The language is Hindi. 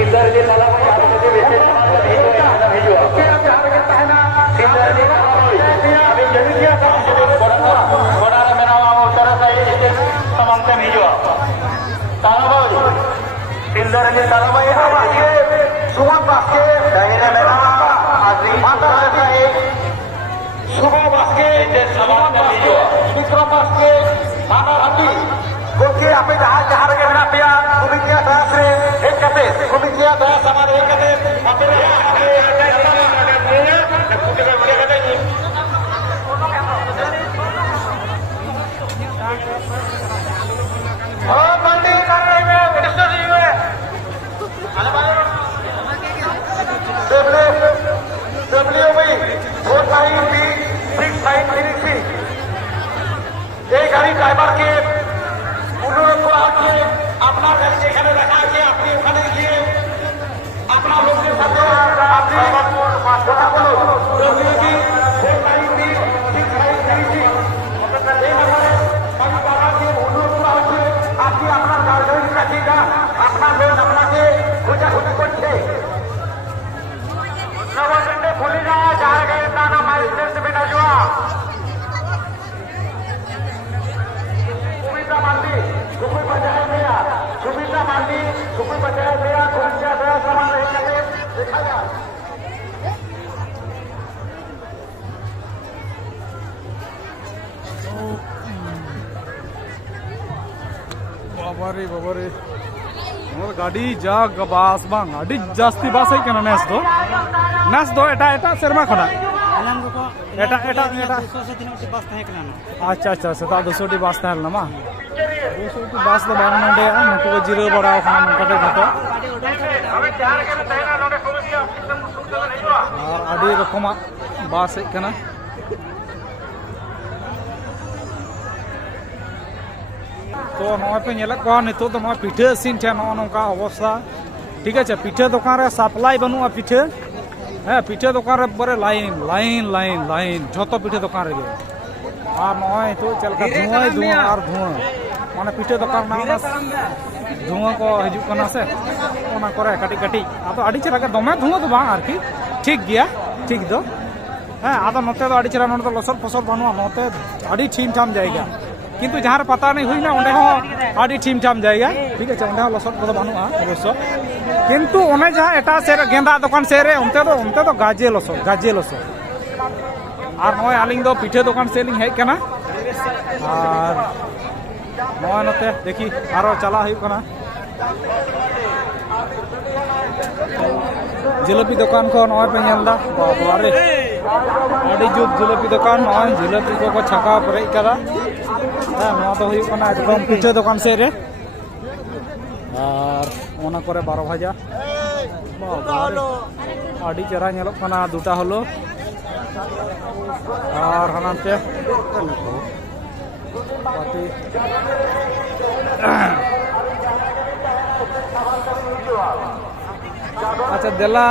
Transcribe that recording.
सिंदरजी तालाबाई आपके विशेष समागम हिजुआ सिंदरजी तालाबाई अभी जमीनिया गोड़ा मेरा उत्तर विशेष समागम हिजुआ तालाबाई सिंदरजी तालाबाई सुमन बास्के दाहिने मेरा माता शुभ बास्के समागम हिजुआ विक्रम बास्के माता हटी क्योंकि आप जहाँ जहाँ लगे बिना पिया कुमितिया दास रे एक कते कुमितिया दास हमारे एक कते आप मंडी कर रहे हैं मिनिस्टर जी में डब्ल्यू में 493 এই গাড়ি ড্রাইভার কে অনুরোধ করা হচ্ছে আপনার গাড়ি যেখানে দেখা আছে আপনি ওখানে গিয়ে আপনার লোকদের সাথে আপনি কথা বলুন অনুরোধ করা হচ্ছে আপনি আপনার গাড়ির কাছে যান আপনার লোক আপনাকে খোঁজাখুঁজি করছে ভুলে যাওয়া জায়গায় নানা মাইস্টেন্স বেটা যাওয়া सुमित्रा मांडी सुखी बचाए गया सुमित्रा मांडी सुखी बचाए गया खुशियां गया सामान नहीं करके देखा जाए बाबारे बाबारे गाड़ी जा बास बांग अड़ी जास्ती बास है क्या नेस दो एटा एटा शर्मा खड़ा एटा एटा एटा अच्छा अच्छा सेता 200 बास तहल ना मा 200 बास तो बांग नडे नुकु को जिरो बड़ा खाना नकटे घटो और अड़ी रकमा बास है कना तो नय पे नेलक को नितो तो नय पिठे सिन ठे नका अवस्था ठीक है पिठे दुकान रे सप्लाई बनुआ पिठे हाँ पिठे दुकान रे बरे लाइन लाइन लाइन लाइन झोतो पिठे दुकान रे और नय तो चलका धुआं धुआं और धुआं माने पिठे दुकान ना धुआं को हिजु कना से ओना करे कटी कटी आतो अडी चला के दमे धुआं तो बा आरकी ठीक गया ठीक दो हाँ आतो नते तो अडी चला नते तो लसर फसल बनुआ नते अडी ठीम ठाम जाएगा किंतु जहाँ पता नहीं हुई ना ओंडे हो आडी ठीम ठाम जाएगा ठीक है ओंडे लसर को बनुआ अवश्य किंतु ओने जहाँ एटा से गेंदा दुकान से रे उनते तो गाजे लसर और नय आलिंग दो पिठे दुकान से लिंग हेज कना और नय नते देखी आरो चला हुई कना जिलेपी दुकान को नय पे नेलदा बाबारे अड़ी जुग जिलेपी दुकान नय जिलेपी को छका परे कदा हाँ तो एकदम पिठे दुकान से रे और ओना करे 12 भाजा अड़ी चेहरा नेलोग कना दुटा हलो और हानाते अच्छा देला